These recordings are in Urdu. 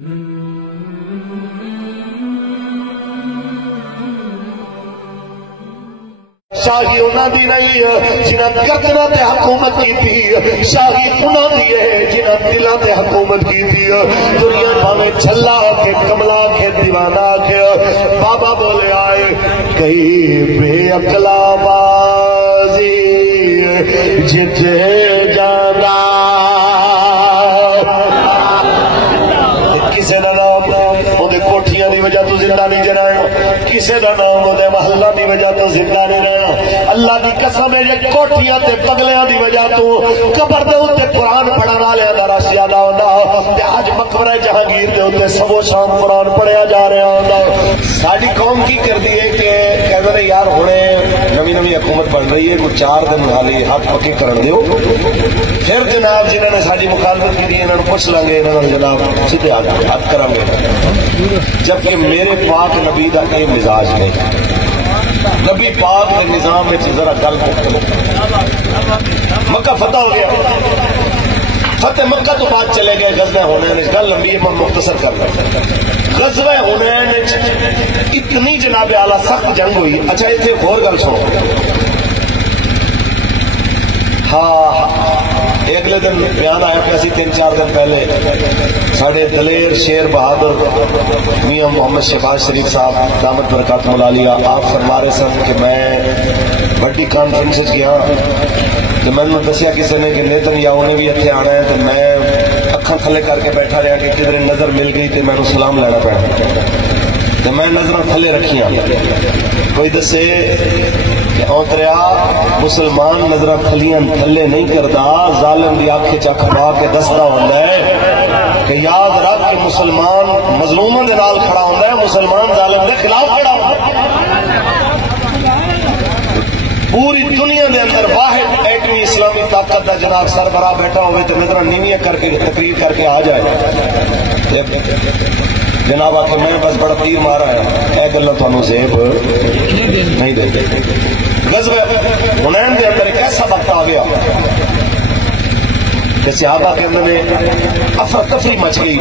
شاہی انہاں دی نہیں جنہاں گردناں تے حکومت کی تھی، شاہی انہاں دی ہے جنہاں دلاں تے حکومت کی تھی۔ دنیا بھاویں چھلا کے کملا کے دیوانہ کے بابا بولے آئے کئی بے عقلا بازی جتے جانا کسے دا نام اودے کوٹھیاں دی وجہ تو زندہ نہیں جرایا، کسے دا نام اودے محلہ دی وجہ تو زندہ نہیں رہنا۔ اللہ دی قسم ہے یہ کوٹھیاں تے بگلیاں دی وجہ تو قبر دے اوتے قرآن پڑھن والے دا رش زیادہ ہوندا تے اج مقبرہ جہانگیر دے اوتے صبح شام قرآن پڑھیا جا رہا ہوندا۔ ساڈی قوم کی کردی ہے کہ کہندے نے یار ہنے نویں نویں حکومت بن رہی ہے، کوئی 4 دن حالی ہاتھ پکے کرن دیو، پھر جناب جنہاں نے ساڈی مخالفت کی انہاں نوں پوچھ لیں گے، انہاں نوں جناب سیدھے ہاتھ کریں گے۔ جبکہ میرے پاک نبی دا یہ مزاج نہیں۔ نبی پاک کے نظام میں ذرا گل مکہ فتح ہو گیا، فتح مکہ تو بعد چلے گئے غزوہ حنین، گل لمبی ہے میں مختصر کر رہا۔ غزوہ حنین اتنی جناب اعلیٰ سخت جنگ ہوئی۔ اچھا اتنے ایک اور گل سنو، ہاں اگلے دن بیان آیا کہ اسی 3-4 دن پہلے ساڑھے دلیر شیر بہادر میاں محمد شہباز شریف صاحب دامت برکاتہ العالیہ آپ فرما رہے سن کہ میں بڑی کانفرنس گیا تو میں نے دسیا کسی نے کہ نیتن یاہو نے بھی اتنے آنا ہے، تو میں اکھاں تھلے کر کے بیٹھا رہا کہ کدھر نظر مل گئی تو میں نے سلام لینا پڑا، تو میں نظر تھلے رکھیاں۔ کوئی دسے اوتریا مسلمان نظر تھلیاں تھلے نہیں کرتا، ظالم دی آنکھ چکھ پا کے دستا ہوندا ہے کہ یاد رکھ کہ مسلمان مظلوموں دے نال کھڑا ہوندا ہے، مسلمان ظالم دے خلاف کھڑا ہوندا ہے۔ پوری دنیا دے اندر واحد ایٹمی اسلامی طاقت دا جناب سربراہ بیٹھا ہوئے تو نظر نیویاں کر کے تقریر کر کے آ جائے جناب آ کے میں بس بڑا تیر مارا ہے، اے گلاں تانوں زیب نہیں دے دے۔ غزوہ حنین دے اندر ایک ایسا وقت آ گیا کہ صحابہ کے اندر افراتفری مچ گئی،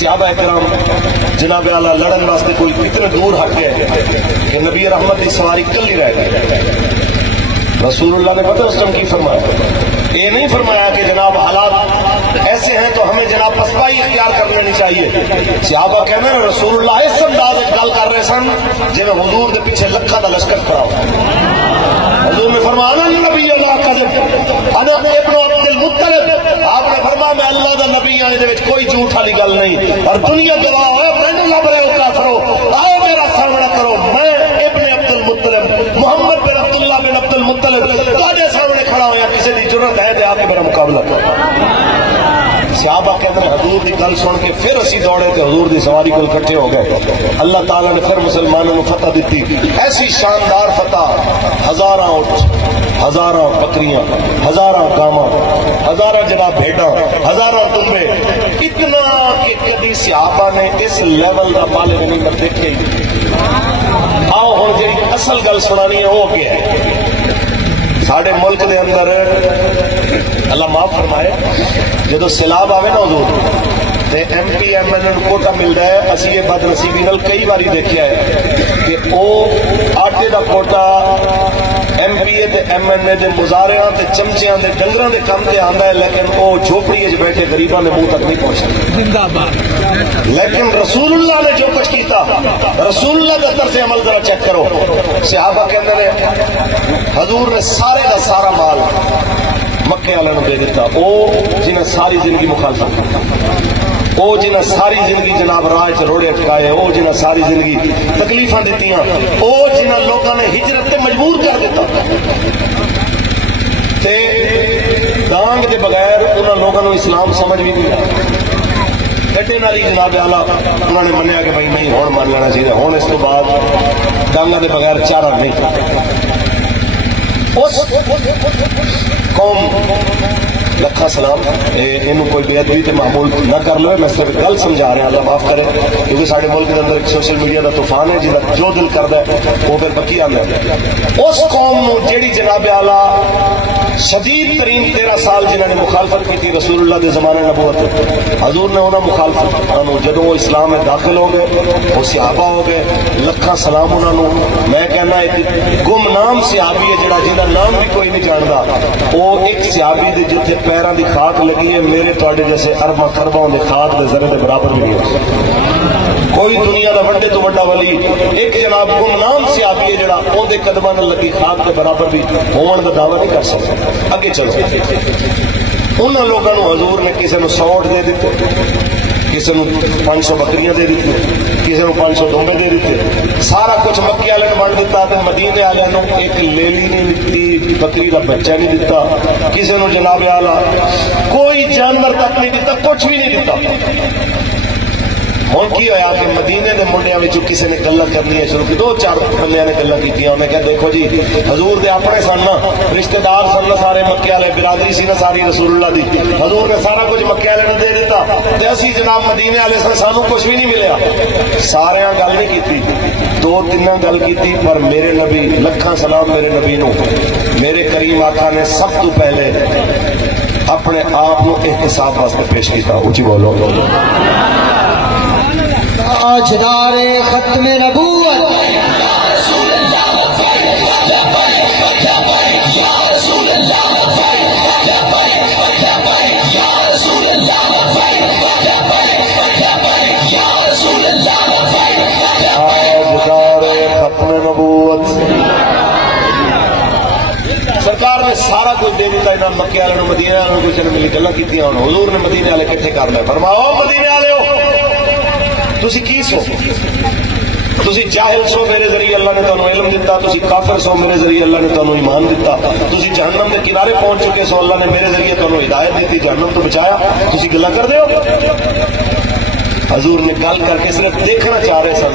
صحابہ کرام جناب اعلیٰ لڑن واسطے کوئی کتنے دور ہٹ گئے کہ نبی رحمت کی سواری کلی رہ گئی۔ رسول اللہ نے پتہ اس ٹائم کی فرمایا، یہ نہیں فرمایا کہ جناب حالات ایسے ہیں تو ہمیں جناب پسپائی اختیار کر لینی چاہیے۔ صحابہ کہنے ہیں رسول اللہ اس انداز گل کر رہے سن جی میں حضور کے پیچھے لکھاں دا لشکر کھڑا ہو۔ حضور نے فرمایا انا نبی اللہ کذب انا ابن عبد المطلب، آپ نے فرمایا میں اللہ دا نبی ہاں، دے وچ کوئی جھوٹ والی گل نہیں، اور دنیا گواہ ہے مینوں لب رہے ہو کافرو، آؤ میرا سامنا کرو، میں ابن عبد المطلب محمد بن عبداللہ بن عبد المطلب تہاڈے سامنے کھڑا ہویا، کسی دی جرأت ہے تے آ کے میرا مقابلہ کرو۔ صحابہ کے اندر حضور کی گل سن کے پھر اسی دوڑے تھے حضور دی سواری کو اکٹھے ہو گئے۔ اللہ تعالیٰ نے پھر مسلمانوں کو فتح دیتی، ایسی شاندار فتح، ہزاراں اونٹ، ہزاراں بکریاں، ہزاراں گاواں، ہزاراں جناب بھیڑاں، ہزاراں دمبے، اتنا کہ کبھی صحابہ نے اس لیول کا مال غنیمت دیکھے ہی۔ آؤ ہن جی اصل گل سنانی ہے وہ کیا ہے۔ ساڈے ملک دے اندر اللہ معاف فرمائے جدو سیلاب آوے نا حضور تے M P M L A quota ملتا ہے، اسی یہ بد نصیبی نال کئی باری دیکھا ہے کہ وہ آٹے دا کوٹا ایم پی اے تے ایم این اے دے مظاہریاں تے چمچیاں دے ڈنگراں دے کم تے آندا ہے، لیکن وہ جھوپڑی وچ بیٹھے غریباں دے منہ تک نہیں پہنچدا۔ زندہ باد۔ لیکن رسول اللہ نے جو کچھ کیتا، رسول اللہ دا طرز عمل ذرا چیک کرو۔ صحابہ کہندے نے حضور نے سارے دا سارا مال مکے والے نوں دے دیتا، او جنہیں ساری زندگی مخالفت کی، او جنہیں ساری زندگی جناب راہ چ روڑے اٹکائے، او جنہیں ساری زندگی تکلیفاں دتیاں، او جنہیں لوگوں نے ہجرت تے مجبور کر دیتا تے دانگ دے بغیر انہاں لوگوں نے اسلام سمجھ بھی نہیں آیا۔ کٹے نالی جناب اعلیٰ انہوں نے منیا کہ بھائی نہیں ہون مان لینا چاہیے، ہون اس تو بعد ڈانگاں دے بغیر چارہ نہیں۔ اس قوم لکھا سلام یہ کوئی بے ادبی تے معمول نہ کر لو، میں صرف گل سمجھا رہا، اللہ معاف کرے، کیونکہ سارے ملک کے اندر ایک سوشل میڈیا کا طوفان ہے جہاں جو دل کرتا ہے وہ پھر بکی آتا ہے۔ اس قوم جیڑی جناب اعلیٰ شدید ترین 13 سال جنہوں نے مخالفت کی تھی رسول اللہ دے زمانے نبوت، حضور نے انہوں مخالفت جدوں وہ اسلام میں داخل ہو گئے، وہ صحابہ ہو گئے، لکھاں سلام انہوں. میں کہنا ایک گمنام صحابی ہے جڑا جنہاں نام بھی کوئی نہیں جانتا، وہ ایک صحابی دے جتھے پیراں دی خاک لگی ہے میرے تواڈے جیسے ارباں خرباں دے خاک دے ذرے دے برابر بھی نہیں ہو. کوئی دنیا دا وڈے تو وڈا ولی ایک جناب گمنام صحابی ہے جڑا اودے قدماں نال لگی خاک دے برابر بھی ہون دا دعویٰ نہیں کر سکتا. اگے چلو، انہاں لوگاں نوں حضور نے کسے نوں 100 دے دتے، کسی نو 500 بکریاں دے دیتی، کسی نو 500 ڈومبے دے دیتے، سارا کچھ مکے والے نے بن دیتا تے مدینے والے نو ایک لیلی نہیں دتی، بکری کا بچہ نہیں دیتا، کسی نو جناب والا کوئی جانور تک نہیں دیتا، کچھ بھی نہیں دیتا. ہوں کی ہوا کہ مدینے کے منڈیا کسی نے گلا کرنی شروع کی، 2-4 بندے نے گلا کی. انہیں کہا دیکھو جی حضور دے اپنے سن نا، رشتے دار سن نا، سارے مکے والے، برادری سی نا ساری رسول اللہ دی، حضور نے سارا کچھ مکے والے نے دے دیتا تے اسی جناب مدینے والے سن، سانو کچھ بھی نہیں ملیا. سارے گل نہیں کی، 2-3 گل کی، پر میرے نبی لکھاں سلام میرے نبی نو میرے کریم آقا نے سب تو پہلے اپنے آپ کو احتساب واسطے پیش کیا. اونچی بولو. تاجدار ختم نبوت سرکار نے سارا کچھ دے دیتا، انہاں مکے والے مدینے والے کچھ نے ملی گلا کی. حضور نے مدینے والے کٹھے کر لیا، فرمایا مدینے والے ہو تسی کی سو، تسی جاہل سو میرے ذریعے اللہ نے تانوں علم دیتا، تسی کافر سو میرے ذریعے اللہ نے تانوں ایمان دیتا، تسی جہنم کے کنارے پہنچ چکے سو اللہ نے میرے ذریعے تانوں ہدایت دیتی، جہنم تو بچایا، تسی گلا کر دے ہو. حضور نے گل کر کے صرف دیکھنا چاہ رہے سن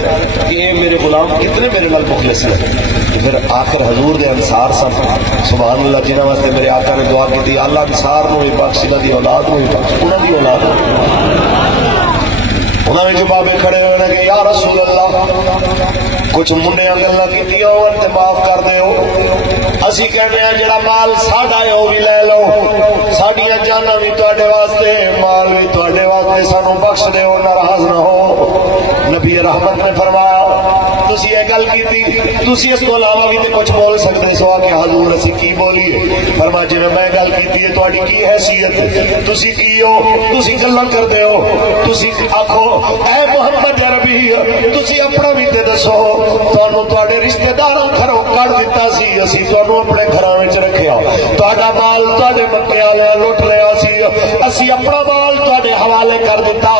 کہ یہ میرے غلام کتنے میرے نال مخلص ہیں. پھر آخر حضور دے انصار سن، سبحان اللہ، جنہاں واسطے میرے آقا نے دعا کی اللہ انصار نو بھی بخش، انہاں دی اولاد نو بھی بخش، انہاں دی اولاد انہوں نے جواب کھڑے ہوئے کہ یا رسول اللہ کچھ منڈیاں گلاں کیتیاں ہون تے معاف کر دیو، اسی کہنے ہیں جڑا مال ساڈا ہے وہ بھی لے لو، ساڈیاں جاناں بھی تواڈے واسطے، مال بھی تواڈے واسطے، سانو بخش دیو، ناراض نہ ہو. نبی رحمت نے فرمایا تسی یہ گل کیتی، تسی اس کو علاوہ بھی کچھ بول سکتے سو کہ حضور اسی کی بولیے. فرمایا جی میں گل کیتی ہے تہاڈی کی حیثیت، تسی کی ہو، تسی گلاں کردے ہو، تسی آکھو اے محمد عربی تسی اپنا بھی تے دسو، تانوں تواڈے رشتہ داراں گھروں کڈ دتا سی، اسی تانوں اپنے گھراں وچ رکھیا، تہاڈا مال تواڈے مکے والے لٹ لیا سی، اسی اپنا مال تواڈے حوالے کر دتا،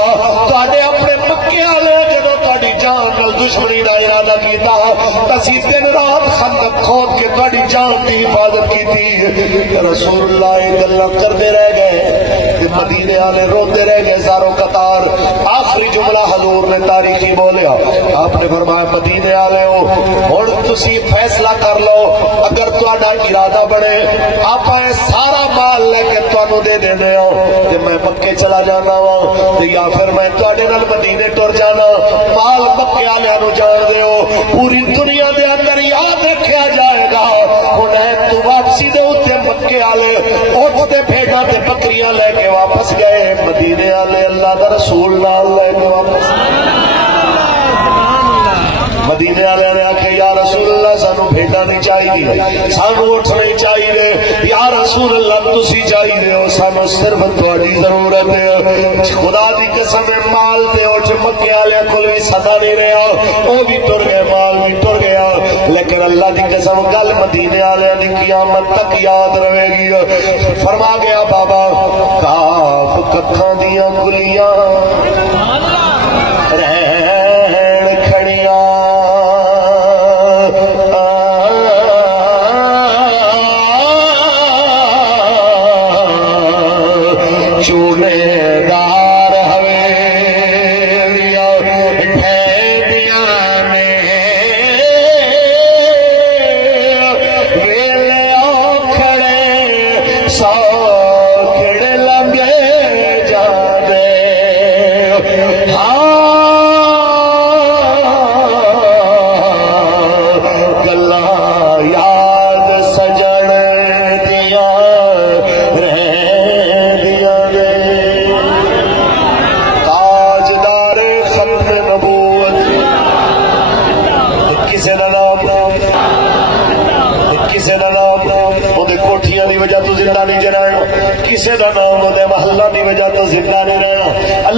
تواڈے اپنے مکے والے جدوں تہاڈی جان نال دشمنی دا ارادہ کیتا، اسی دن رات خندق کھود کے تہاڈی جان دی حفاظت کیتی. رسول اللہ گلاں کردے رہ گئے، مدینے والے روتے رہ گئے زاروں قطار. آخری جملہ حضور نے تاریخی بولیا، آپ نے فرمایا مدینے والے ہو ہن تسی فیصلہ کر لو، اگر تہاڈا ارادہ بنے آپ سارا مال لے کے تانوں دے دیندے ہو تے میں مکے چلا جانا وا، تے یا پھر میں تہاڈے نال مدینے ٹر جانا، مال مکے والےاں نوں جان دیو، پوری دنیا دے اندر یاد رکھیا جائے گا. ہن تو واپسی دے اوتے مکے والے اٹھ تے بھیڑاں تے بکریاں لے کے واپس گئے، مدینے والے اللہ دا رسول نال لے کے واپس. مدینے والے نے آخیا یا رسول اللہ سانو بھیڈا نہیں چاہیے، سانو اٹھ نہیں چاہیے، یا رسول اللہ تسی چاہیے ہو، سانو صرف تہاڈی ضرورت ہے. خدا دی قسم مال تے اٹھ مکے والے کول بھی سدا نہیں رہا، وہ بھی ٹر گئے، مال بھی ٹر گیا، لیکن اللہ دی قسم گل مدینے والے دی قیامت تک یاد رہے گی. فرما گیا بابا کاف ککھاں دیاں گلیاں رہن کھڑیاں، چوڑے دار حویلیاں ٹھہریاں میں ویلے کھڑے سو کھڑے لنگے جاندے. گلاں یاد سجن دیاں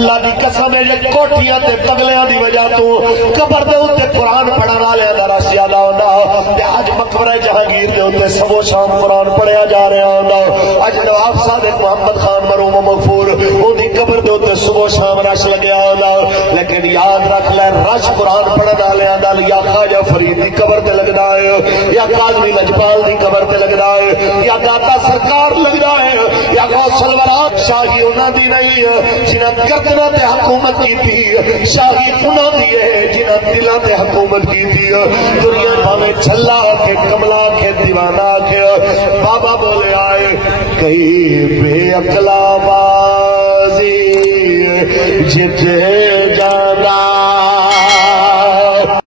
اللہ دی قسم ہے یہ کوٹھیاں تے بغلیاں دی وجہ تو قبر دے اوتے قرآن پڑھن والے دا رس زیادہ ہوندا تے اج مقبرہ جہانگیر دے اوتے صبح شام قرآن پڑھیا جا رہا ہوندا اج نواب صادق محمد خان مرحوم مغفور اون دی قبر دے اوتے صبح شام رش لگیا ہوندا لیکن یاد رکھ لے رش قرآن پڑھن والے دا یا خواجہ فرید دی قبر تے لگدا ہے یا قاضی لجپال دی قبر تے لگدا ہے یا داتا سرکار لگدا ہے یا غوث الورا شاہی انہاں دی نہیں جنہاں گردناں تے حکومت کیتی شاہی انہاں دی ہے جنہاں دلاں تے حکومت کیتی دنیا بھاویں چھلا کے کملا کے دیوانہ کے بابا بولے آئے کئی بے عقلا بازی جتے